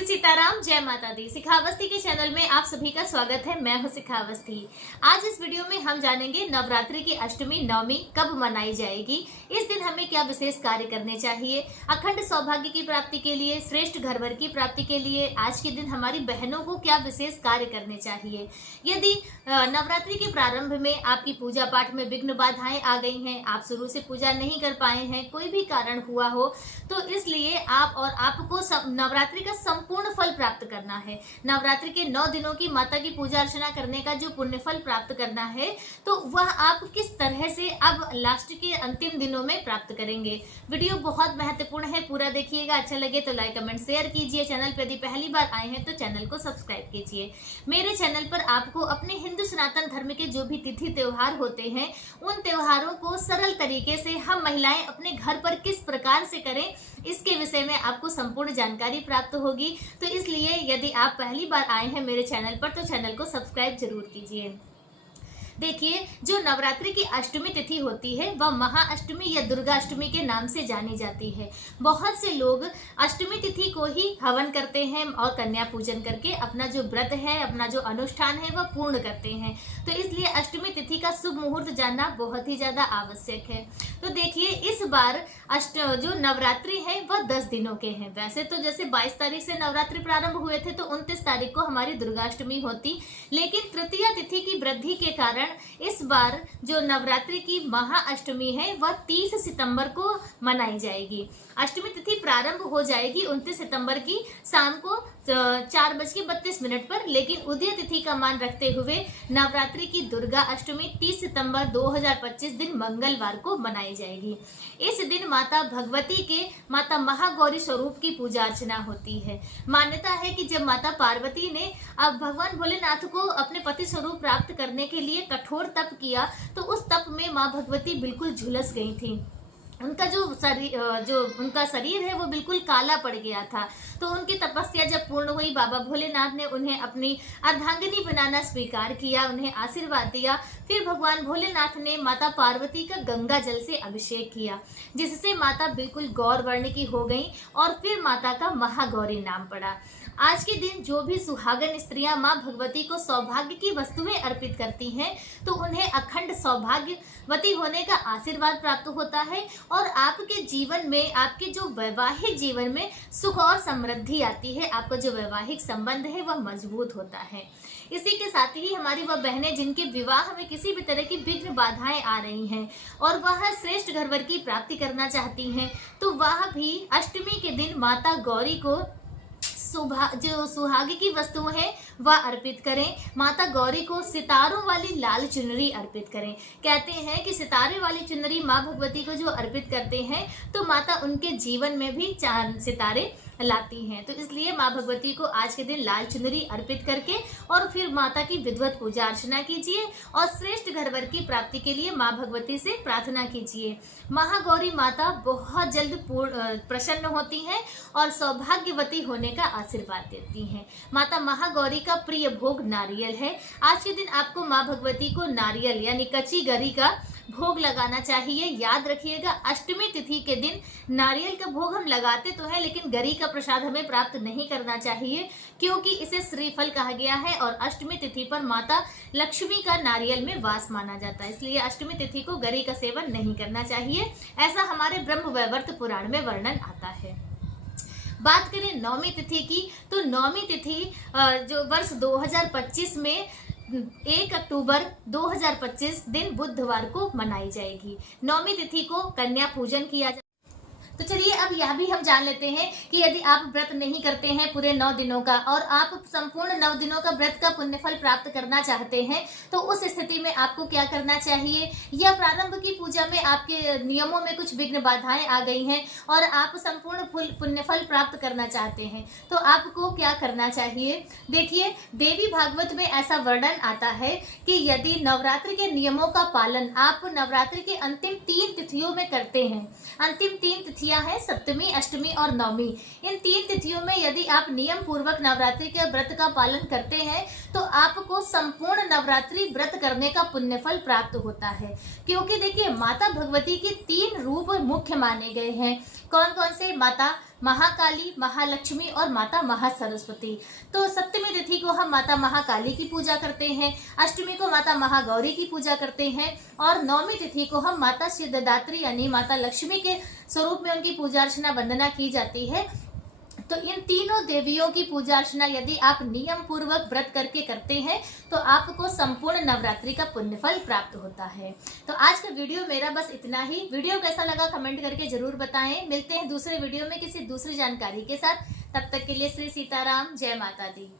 श्री सीताराम, जय माता दी। शिखावस्थी के चैनल में आप सभी का स्वागत है। मैं हूं शिखावस्थी। आज इस वीडियो में हम जानेंगे नवरात्रि की अष्टमी नवमी कब मनाई जाएगी, इस दिन हमें क्या विशेष कार्य करने चाहिए, अखंड सौभाग्य की प्राप्ति के लिए, श्रेष्ठ घरवर की प्राप्ति के लिए आज के दिन हमारी बहनों को क्या विशेष कार्य करने चाहिए। यदि नवरात्रि के प्रारंभ में आपकी पूजा पाठ में विघ्न बाधाएं आ गई हैं, आप शुरू से पूजा नहीं कर पाए हैं, कोई भी कारण हुआ हो, तो इसलिए आपको नवरात्रि का संपूर्ण फल प्राप्त करना है। नवरात्रि के 9 दिनों की माता की पूजा अर्चना करने का जो पुण्य फल प्राप्त करना है, तो वह आप किस तरह से अब लास्ट के अंतिम दिनों में प्राप्त करेंगे। वीडियो बहुत महत्वपूर्ण है, पूरा देखिएगा। अच्छा लगे तो लाइक कमेंट शेयर कीजिए। चैनल पर यदि पहली बार आए हैं तो चैनल को सब्सक्राइब कीजिए। मेरे चैनल पर आपको अपने हिंदू सनातन धर्म के जो भी तिथि त्योहार होते हैं, उन त्योहारों को सरल तरीके से हम महिलाएं अपने घर पर किस प्रकार से करें, इसके विषय में आपको संपूर्ण जानकारी प्राप्त होगी। तो इसलिए यदि आप पहली बार आए हैं मेरे चैनल पर तो चैनल को सब्सक्राइब जरूर कीजिए। देखिए, जो नवरात्रि की अष्टमी तिथि होती है वह महाअष्टमी या दुर्गा अष्टमी के नाम से जानी जाती है। बहुत से लोग अष्टमी तिथि को ही हवन करते हैं और कन्या पूजन करके अपना जो व्रत है, अपना जो अनुष्ठान है वह पूर्ण करते हैं। तो इसलिए अष्टमी तिथि का शुभ मुहूर्त जानना बहुत ही ज्यादा आवश्यक है। तो देखिए, इस बार जो नवरात्रि है वह 10 दिनों के हैं। वैसे तो जैसे 22 तारीख से नवरात्रि प्रारंभ हुए थे तो 29 तारीख को हमारी दुर्गाष्टमी होती, लेकिन तृतीया तिथि की वृद्धि के कारण इस बार जो नवरात्रि की महाअष्टमी है वह 30 सितंबर को मनाई जाएगी। अष्टमी तिथि प्रारंभ हो जाएगी 29 सितंबर की शाम को 4:32 पर, लेकिन उदय तिथि का मान रखते हुए नवरात्रि की दुर्गा अष्टमी 30 सितंबर 2025 दिन मंगलवार को मनाई जाएगी। इस दिन माता भगवती के माता महागौरी स्वरूप की पूजा अर्चना होती है। मान्यता है कि जब माता पार्वती ने अब भगवान भोलेनाथ को अपने पति स्वरूप प्राप्त करने के लिए कठोर तप किया, तो उस तप में माँ भगवती बिल्कुल झुलस गई थी। उनका जो उनका शरीर है वो बिल्कुल काला पड़ गया था। तो उनकी तपस्या जब पूर्ण हुई, बाबा भोलेनाथ ने उन्हें अपनी अर्धांगिनी बनाना स्वीकार किया, उन्हें आशीर्वाद दिया। फिर भगवान भोलेनाथ ने माता पार्वती का गंगा जल से अभिषेक किया, जिससे माता बिल्कुल गौर वर्ण की हो गई और फिर माता का महागौरी नाम पड़ा। आज के दिन जो भी सुहागन स्त्रियां मां भगवती को सौभाग्य की वस्तुएं अर्पित करती हैं, तो उन्हें अखंड सौभाग्यवती होने का आशीर्वाद प्राप्त होता है और आपके जीवन में, आपके जो वैवाहिक जीवन में सुख और समृद्धि आती है। आपका जो वैवाहिक संबंध है वह मजबूत होता है। इसी के साथ ही हमारी वह बहनें जिनके विवाह में किसी भी तरह की विघ्न बाधाएं आ रही हैं और वह श्रेष्ठ घरवर की प्राप्ति करना चाहती हैं, तो वह भी अष्टमी के दिन माता गौरी को जो सुहागी की वस्तु है वह अर्पित करें। माता गौरी को सितारों वाली लाल चुनरी अर्पित करें। कहते हैं कि सितारे वाली चुनरी माँ भगवती को जो अर्पित करते हैं तो माता उनके जीवन में भी चांद सितारे लाती हैं। तो इसलिए माँ भगवती को आज के दिन लाल चुनरी अर्पित करके और फिर माता की विधिवत पूजा अर्चना कीजिए और श्रेष्ठ घरवर की प्राप्ति के लिए माँ भगवती से प्रार्थना कीजिए। महागौरी माता बहुत जल्द प्रसन्न होती हैं और सौभाग्यवती होने का आशीर्वाद देती हैं। माता महागौरी का प्रिय भोग नारियल है। आज के दिन आपको माँ भगवती को नारियल यानी कच्ची गरी का भोग लगाना चाहिए। याद रखिएगा, अष्टमी तिथि के दिन नारियल का भोग हम लगाते तो है, लेकिन गरी का प्रसाद हमें प्राप्त नहीं करना चाहिए, क्योंकि इसे श्रीफल कहा गया है और अष्टमी तिथि पर माता लक्ष्मी का नारियल में वास माना जाता है। इसलिए अष्टमी तिथि को गरी का सेवन नहीं करना चाहिए, ऐसा हमारे ब्रह्म वैवर्त पुराण में वर्णन आता है। बात करें नौमी तिथि की, तो नौमी तिथि जो वर्ष 2025 में 1 अक्टूबर 2025 दिन बुधवार को मनाई जाएगी। नौमी तिथि को कन्या पूजन किया जाए। तो चलिए अब यह भी हम जान लेते हैं कि यदि आप व्रत नहीं करते हैं पूरे 9 दिनों का और आप संपूर्ण 9 दिनों का व्रत का पुण्यफल प्राप्त करना चाहते हैं, तो उस स्थिति में आपको क्या करना चाहिए। या प्रारंभ की पूजा में आपके नियमों में कुछ विघ्न बाधाएं आ गई हैं और आप संपूर्ण पुण्यफल प्राप्त करना चाहते हैं, तो आपको क्या करना चाहिए। देखिए, देवी भागवत में ऐसा वर्णन आता है कि यदि नवरात्रि के नियमों का पालन आप नवरात्रि के अंतिम 3 तिथियों में करते हैं, अंतिम 3 तिथियां है सप्तमी, अष्टमी और नवमी, इन 3 तिथियों में यदि आप नियम पूर्वक नवरात्रि के व्रत का पालन करते हैं तो आपको संपूर्ण नवरात्रि व्रत करने का पुण्यफल प्राप्त होता है। क्योंकि देखिए, माता भगवती के 3 रूप मुख्य माने गए हैं। कौन कौन से? माता महाकाली, महालक्ष्मी और माता महासरस्वती। तो सप्तमी तिथि को हम माता महाकाली की पूजा करते हैं, अष्टमी को माता महागौरी की पूजा करते हैं और नवमी तिथि को हम माता सिद्धिदात्री यानी माता लक्ष्मी के स्वरूप में उनकी पूजा अर्चना वंदना की जाती है। तो इन तीनों देवियों की पूजा अर्चना यदि आप नियम पूर्वक व्रत करके करते हैं तो आपको संपूर्ण नवरात्रि का पुण्यफल प्राप्त होता है। तो आज का वीडियो मेरा बस इतना ही। वीडियो कैसा लगा कमेंट करके जरूर बताएं। मिलते हैं दूसरे वीडियो में किसी दूसरी जानकारी के साथ। तब तक के लिए श्री सीताराम, जय माता दी।